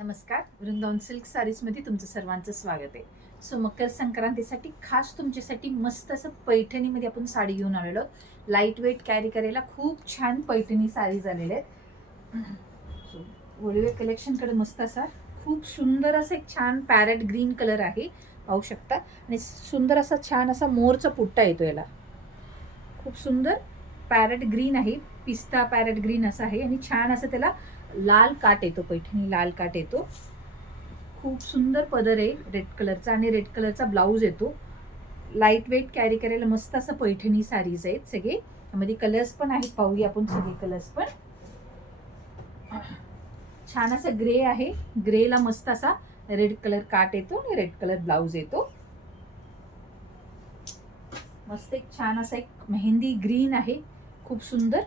नमस्कार. वृंदावन सिल्क साडीजमध्ये तुमचं सर्वांचं स्वागत आहे. सो मकर संक्रांतीसाठी खास तुमच्यासाठी मस्त असं पैठणीमध्ये आपण साडी घेऊन आलेलो. लाईट वेट कॅरी करायला खूप छान पैठणी साडी झालेले आहेत. सो वळवे कलेक्शनकडे मस्त असा खूप सुंदर असं एक छान पॅरेट ग्रीन कलर आहे, पाहू शकता. आणि सुंदर असा छान असा मोरचा पुट्टा येतो याला. खूप सुंदर पॅरेट ग्रीन आहे, पिस्ता पॅरेट ग्रीन असा आहे आणि छान असं त्याला लाल काट येतो, पैठणी लाल काट येतो. खूप सुंदर पदर आहे रेड कलरचा आणि रेड कलरचा ब्लाऊज येतो. लाईट वेट कॅरी करायला मस्त असं पैठणी साडीज आहेत सगळे. त्यामध्ये कलर्स पण आहेत, पाहूया आपण सगळे कलर्स पण. छान असा ग्रे आहे, ग्रेला मस्त असा रेड कलर काट येतो आणि रेड कलर ब्लाऊज येतो. मस्त एक छान असा एक मेहंदी ग्रीन आहे, खूप सुंदर.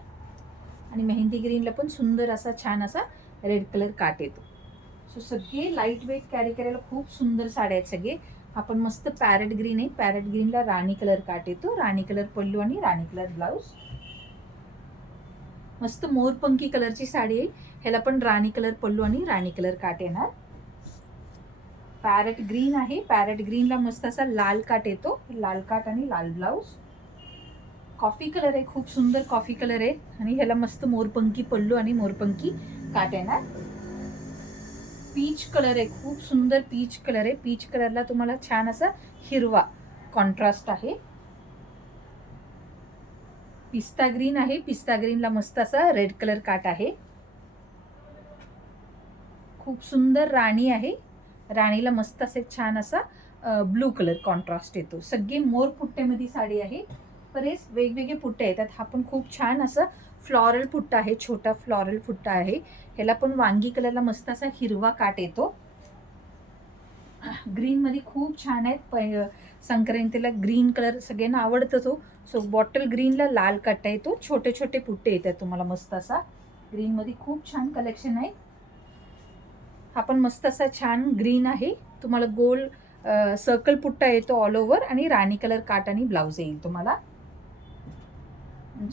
आणि मेहंदी ग्रीनला पण सुंदर असा छान असा रेड कलर काट येतो. सो सगळे लाईट वेट कॅरी करायला खूप सुंदर साड्या आहेत सगळे. आपण मस्त पॅरेट ग्रीन आहे, पॅरेट ग्रीनला राणी कलर काट येतो, राणी कलर पल्लू आणि राणी कलर ब्लाऊज. मस्त मोरपंखी कलरची साडी आहे, ह्याला पण राणी कलर पल्लू आणि राणी कलर काट येणार. पॅरेट ग्रीन आहे, पॅरेट ग्रीनला मस्त असा लाल काट येतो, लाल काट आणि लाल ब्लाऊज. कॉफी कलर आहे, खूप सुंदर कॉफी कलर आहे आणि ह्याला मस्त मोरपंखी पल्लू आणि मोरपंखी काट येणार. पीच कलर आहे, खूप सुंदर पीच कलर आहे. पीच कलरला तुम्हाला छान असा हिरवा कॉन्ट्रास्ट आहे. पिस्ता ग्रीन आहे, पिस्ता ग्रीनला मस्त असा रेड कलर काट आहे. खूप सुंदर राणी आहे, राणीला मस्त असे छान असा ब्लू कलर कॉन्ट्रास्ट येतो. सगळे मोर पुट्ट्यामध्ये साडी आहे, बरेच वेगवेगळे पुट्टे येतात. हा पण खूप छान असं फ्लॉरल पुट्टा आहे, छोटा फ्लॉरल पुट्टा आहे. ह्याला पण वांगी कलरला मस्त असा हिरवा काट येतो. ग्रीन मध्ये खूप छान आहेत. संक्रांतीला ग्रीन कलर सगळ्यांना आवडतच हो. सो बॉटल ग्रीनला लाल काट येतो, छोटे छोटे पुट्टे येतात तुम्हाला मस्त असा. ग्रीन मध्ये खूप छान कलेक्शन आहे. हा पण मस्त असा छान ग्रीन आहे, तुम्हाला गोल सर्कल पुट्टा येतो ऑल ओव्हर आणि राणी कलर काट आणि ब्लाऊज येईल तुम्हाला.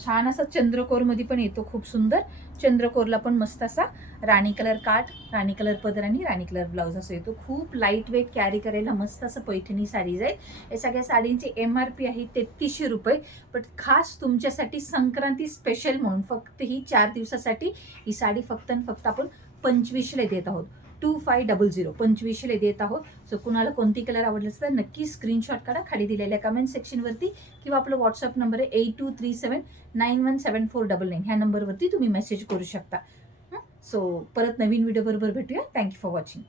छान असा चंद्रकोर मध्ये पण येतो, खूप सुंदर. चंद्रकोरला पण मस्त असा राणी कलर काट, राणी कलर पदर आणि राणी कलर ब्लाऊज असं येतो. खूप लाईट वेट कॅरी करायला मस्त असं पैठणी साडीज आहे. या सगळ्या साडींची MRP आहे 3300 रुपये. बट खास तुमच्यासाठी संक्रांती स्पेशल म्हणून फक्त ही 4 दिवसासाठी ही साडी फक्त आणि फक्त आपण 2500 देत आहोत. 2500 2500 देत आहोत. सो कुणाला कोणती कलर आवडले तर नक्की स्क्रीनशॉट काढा खाली दिलेल्या कमेंट सेक्शनवरती, किंवा आपला व्हॉट्सअप नंबर आहे 8237917499. ह्या नंबरवरती तुम्ही मेसेज करू शकता. सो परत नवीन व्हिडिओ बरोबर भेटूया. Thank you for watching.